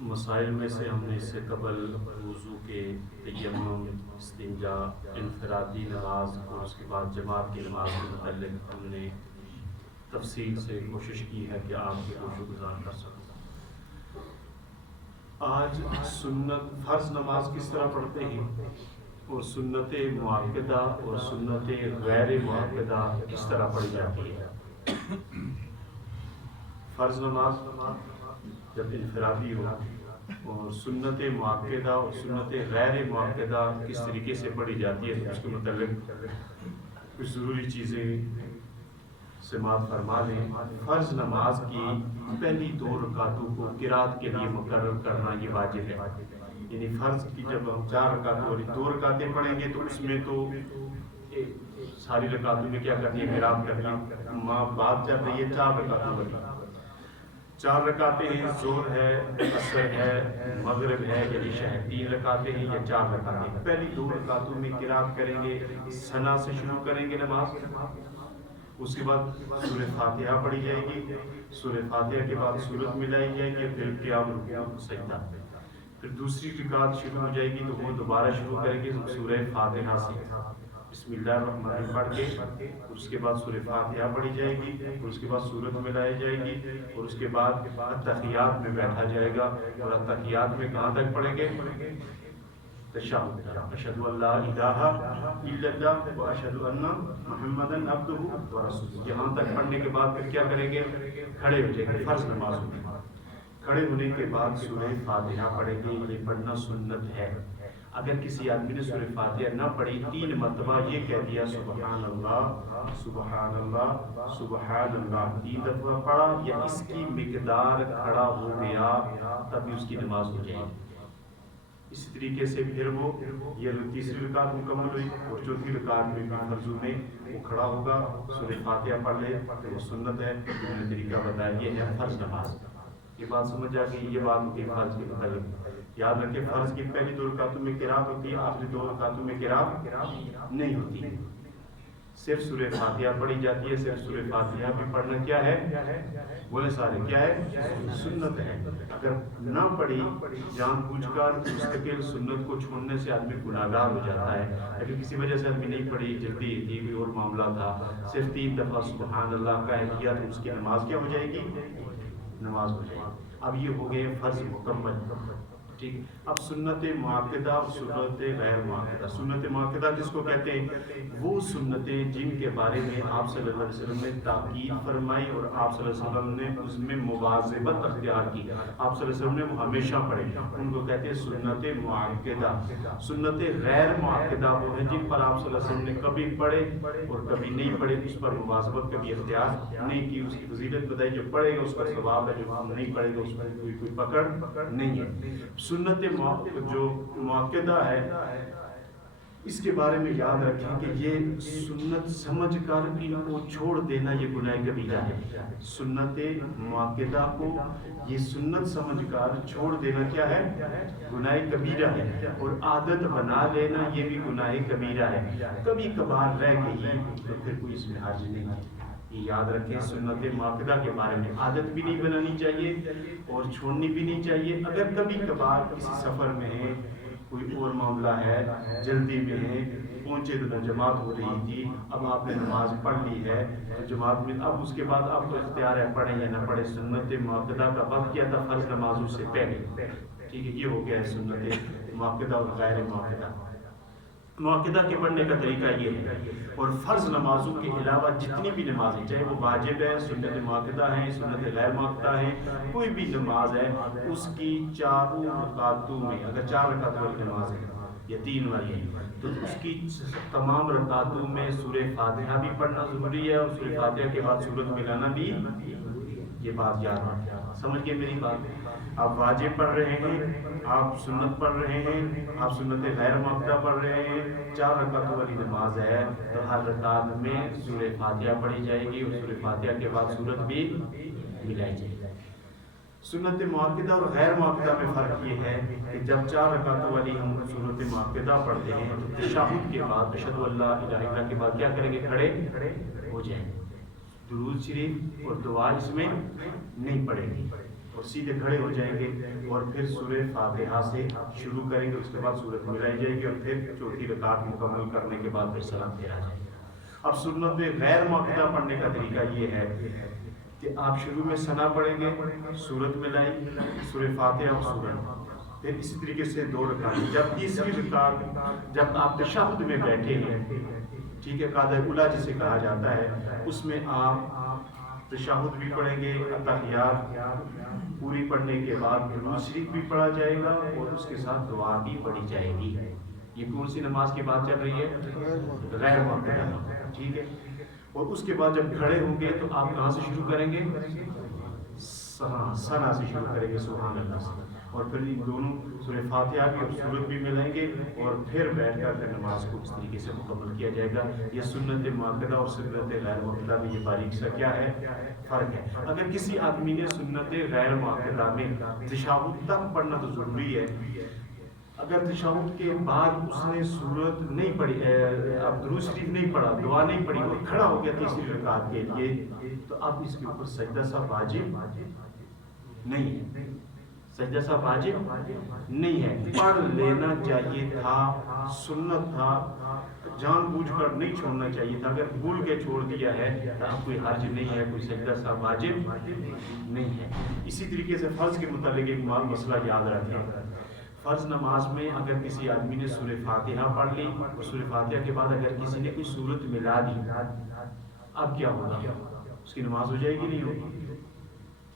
مسائل میں سے ہم نے اس سے قبل وضو کے تیمم، استنجا، انفرادی نماز اور اس کے بعد جماعت کی نماز کے متعلق ہم نے تفصیل سے کوشش کی ہے کہ آپ کے گوش گزار کر سکوں۔ آج سنت فرض نماز کس طرح پڑھتے ہیں اور سنت مؤکدہ اور سنت غیر مؤکدہ کس طرح پڑھی جاتی ہے۔ فرض نماز جب انفرادی ہو اور سنت مؤکدہ اور سنت غیر مؤکدہ کس طریقے سے پڑھی جاتی ہے، اس کے متعلق کچھ ضروری چیزیں سماعت فرما لیں۔ فرض نماز کی پہلی 2 رکعتوں کو قرات کے لیے مقرر کرنا یہ واجب ہے، یعنی فرض کی جب ہم 4 رکعتوں والی 2 رکعتیں پڑھیں گے تو اس میں تو ساری رکعتوں میں کیا کرنی ہے، قرات کرنی ہے۔ ماں بات چل رہی ہے 4 رکعتوں والی، 4 رکعتیں ہیں، ظہر ہے، عصر ہے، مغرب ہے یا عشاء ہے، 3 رکعتیں ہیں یا 4 رکعتیں ہیں۔ پہلی 2 رکعتوں میں قرات کریں گے، ثنا سے شروع کریں گے نماز، اس کے بعد سورہ فاتحہ پڑھی جائے گی، سورہ فاتحہ کے بعد سورت ملائی جائے گی، پھر قیام رکوع سجدہ، پھر دوسری رکعت شروع ہو جائے گی تو وہ دوبارہ شروع کریں گے سورہ فاتحہ سے، بسم اللہ الرحمن الرحیم پڑھ کے، اس کے بعد سورہ فاتحہ پڑھی جائے گی، اور اس کے بعد سورت ملائی جائے گی، اور اس کے بعد اتحیات میں بیٹھا جائے گا، اور اتحیات میں کہاں تک پڑھیں گے، تشہد، اشہد ان لا الہ الا اللہ واشہد ان محمدن عبدہ ورسولہ، یہاں تک پڑھنے کے بعد پھر کیا کریں گے، کھڑے ہو جائیں گے فرض نماز میں۔ کھڑے ہونے کے بعد سورہ فاتحہ پڑھیں گے، یہ پڑھنا سنت ہے۔ اگر کسی آدمی نے سورہ فاتحہ نہ پڑھی، 3 مرتبہ یہ کہہ دیا سبحان اللہ سبحان اللہ سبحان اللہ، 3 دفعہ پڑھا یا اس کی مقدار کھڑا ہو گیا، تب بھی اس کی نماز ہو جائے گی۔ اسی طریقے سے پھر وہ یہ تیسری رکعت مکمل ہوئی اور چوتھی رکعت میں بھی فرضوں میں وہ کھڑا ہوگا، سورہ فاتحہ پڑھ لے تو وہ سنت ہے۔ میں نے طریقہ بتایا، یہ ہے فرض نماز۔ یہ بات سمجھ آ گئی، یہ بات ہوتی ہے فرض کے متعلق۔ یاد رکھیں فرض کی پہلی 2 رکعتوں میں قرات ہوتی ہے، آخری 2 رکعتوں میں قرات نہیں ہوتی، صرف سورہ فاتحہ پڑھی جاتی ہے۔ صرف سورہ فاتحہ بھی پڑھنا کیا ہے، بولے سارے کیا ہے، سنت ہے۔ اگر نہ پڑھی جان بوجھ کر مستقل سنت کو چھوڑنے سے آدمی گناہگار ہو جاتا ہے۔ اگر کسی وجہ سے آدمی نہیں پڑھی، جلدی تھی، کوئی اور معاملہ تھا، صرف 3 دفعہ سبحان اللہ کا کیا تو اس کی نماز کیا ہو جائے گی، نماز ہو جائے گی۔ اب یہ ہو گئے فرض مکمل، ٹھیک۔ اب سنت مؤکدہ اور سنت غیر مؤکدہ۔ سنت مؤکدہ کس کو کہتے ہیں، وہ سنتیں جن کے بارے میں آپ صلی اللہ علیہ وسلم نے تاکید فرمائی اور آپ صلی اللہ علیہ وسلم نے اس میں مواظبت اختیار کی، آپ صلی اللہ علیہ وسلم نے وہ ہمیشہ پڑھے، ان کو کہتے ہیں سنت مؤکدہ۔ سنت غیر مؤکدہ وہ ہیں جن پر آپ صلی اللہ علیہ وسلم نے کبھی پڑھے اور کبھی نہیں پڑھے، اس پر مواظبت کبھی اختیار نہیں کی، اس کی فضیلت بتائی، جو پڑھے گا اس کا ثواب ہے، جو نہیں پڑھے گا اس پر کوئی پکڑ نہیں ہے۔ سنت جو مؤکدہ ہے، اس کے بارے میں یاد رکھیں کہ یہ سنت سمجھ کر ان کو چھوڑ دینا یہ گناہ کبیرہ ہے۔ سنت مؤکدہ کو یہ سنت سمجھ کر چھوڑ دینا کیا ہے، گناہ کبیرہ ہے، اور عادت بنا لینا یہ بھی گناہ کبیرہ ہے۔ کبھی کبھار رہ گئی تو پھر کوئی اس میں حرج نہیں ہے، یہ یاد رکھیں۔ سنت مؤکدہ کے بارے میں عادت بھی نہیں بنانی چاہیے اور چھوڑنی بھی نہیں چاہیے۔ اگر کبھی کبھار کسی سفر میں ہے، کوئی اور معاملہ ہے، جلدی میں ہے، پہنچے تو جماعت ہو رہی تھی، اب آپ نے نماز پڑھ لی ہے تو جماعت میں، اب اس کے بعد آپ کو اختیار ہے پڑھیں یا نہ پڑھیں۔ سنت مؤکدہ کا وقت کیا تھا، فرض نمازوں سے پہلے، ٹھیک ہے، یہ ہو گیا ہے سنت مؤکدہ اور غیر مؤکدہ۔ مؤکدہ کے پڑھنے کا طریقہ یہ ہے، اور فرض نمازوں کے علاوہ جتنی بھی نمازیں، چاہے وہ واجب ہے، سنت مؤکدہ ہیں، سنت غیر مؤکدہ ہیں، کوئی بھی نماز ہے، اس کی 4 رکعتوں میں، اگر 4 رکعت والی نماز ہے یا 3 والی ہے تو اس کی تمام رکعتوں میں سورہ فاتحہ بھی پڑھنا ضروری ہے، اور سورہ فاتحہ کے بعد سورت ملانا بھی، یہ بات یاد رکھیں۔ سمجھ گئے میری بات؟ آپ واجب پڑھ رہے ہیں، آپ سنت پڑھ رہے ہیں، آپ سنت غیر مؤکدہ پڑھ رہے ہیں، 4 رکعتوں والی نماز ہے تو ہر رکعت میں سورہ فاتحہ پڑھی جائے گی، اور سورہ فاتحہ کے بعد سورت بھی ملائی جائے گی۔ سنت مؤکدہ اور غیر مؤکدہ میں فرق یہ ہے کہ جب 4 رکعتوں والی ہم سنت مؤکدہ پڑھتے ہیں تو تشہد کے بعد، اشہد ان لا الہ الا اللہ کے بعد کیا کریں گے، کھڑے ہو جائیں گے، درود شریف اور دعا اس میں نہیں پڑھیں گے، اور سیدھے کھڑے ہو جائیں گے اور پھر سورہ فاتحہ سے شروع کریں گے، اس کے بعد سورت ملائی جائے گی اور پھر چوتھی رکعت مکمل کرنے کے بعد پھر سلام پھیرا جائے گا۔ اب سنت غیر معقدہ پڑھنے کا طریقہ یہ ہے کہ آپ شروع میں ثنا پڑھیں گے، سورت ملائی، سورہ فاتحہ اور سورت، پھر اسی طریقے سے 2 رکعت، جب تیسری رکعت جب آپ تشہد میں بیٹھے ہیں، ٹھیک ہے، قاعدہ اولیٰ جسے کہا جاتا ہے، اس میں آپ تشہد بھی پڑھیں گے، اتحیات پوری پڑھنے کے بعد درود شریف بھی پڑھا جائے گا اور اس کے ساتھ دعا بھی پڑھی جائے گی۔ یہ کون سی نماز کی بات چل رہی ہے؟ غیر معقدہ، ٹھیک ہے۔ اور اس کے بعد جب کھڑے ہوں گے تو آپ کہاں سے شروع کریں گے؟ ثنا سے شروع کریں گے، سبحان اللہ سے، اور پھر ان دونوں سورہ فاتحہ بھی اور سورت بھی ملائیں گے اور پھر بیٹھ کر پھر نماز کو اس طریقے سے مکمل کیا جائے گا۔ یہ سنت معقدہ اور سنت غیر معقدہ میں یہ باریک سا کیا ہے؟ فرق ہے۔ اگر کسی آدمی نے سنت غیر معقدہ میں تشہد تک پڑھنا تو ضروری ہے، اگر تشہد کے بعد اس نے سورت نہیں پڑھی، اب درود شریف نہیں پڑھا، دعا نہیں پڑھی اور کھڑا ہو گیا تیسری رکعت کے لیے، تو اب اس کے اوپر سجدہ سا واجب نہیں ہے، سجدہ سا واجب نہیں ہے، پڑھ لینا چاہیے تھا، سنت تھا، جان بوجھ کر نہیں چھوڑنا چاہیے تھا۔ اگر بھول کے چھوڑ دیا ہے تو اب کوئی حرج نہیں ہے، کوئی سجدہ سا واجب نہیں ہے۔ اسی طریقے سے فرض کے متعلق ایک مسئلہ یاد رکھیں، فرض نماز میں اگر کسی آدمی نے سورہ فاتحہ پڑھ لی اور سورہ فاتحہ کے بعد اگر کسی نے کوئی سورت ملا دی، اب کیا ہوگا؟ اس کی نماز ہو جائے گی نہیں ہوگی؟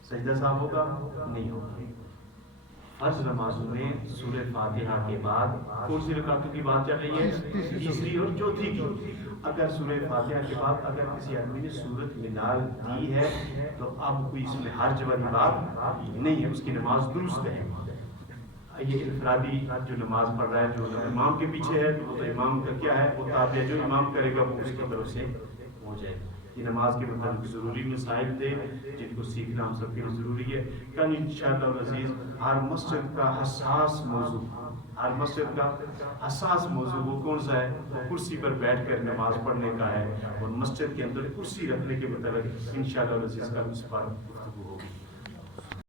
سجدہ صاحب ہوگا نہیں ہوگا۔ فرض نمازوں میں سورہ فاتحہ کے بعد کون سی رکعتوں کی بات چل رہی ہے؟ تیسری اور چوتھی کی۔ اگر سورہ فاتحہ کے بعد اگر کسی آدمی نے سورت ملا دی ہے تو اب کوئی اس میں حرج والی بات نہیں ہے، اس کی نماز درست ہے۔ یہ انفرادی جو نماز پڑھ رہا ہے، جو امام کے پیچھے ہے، تو امام کا کیا ہے، وہ تابع جو امام کرے گا وہ اس کی طرف سے ہو جائے گا۔ یہ نماز کے متعلق ضروری مسائل تھے جن کو سیکھنا ہم سب کے لیے ضروری ہے۔ کل انشاءاللہ العزیز ہر مسجد کا حساس موضوع، ہر مسجد کا حساس موضوع وہ کون سا ہے؟ وہ کرسی پر بیٹھ کر نماز پڑھنے کا ہے، اور مسجد کے اندر کرسی رکھنے کے متعلق انشاءاللہ العزیز کل اس پر گفتگو ہوگی۔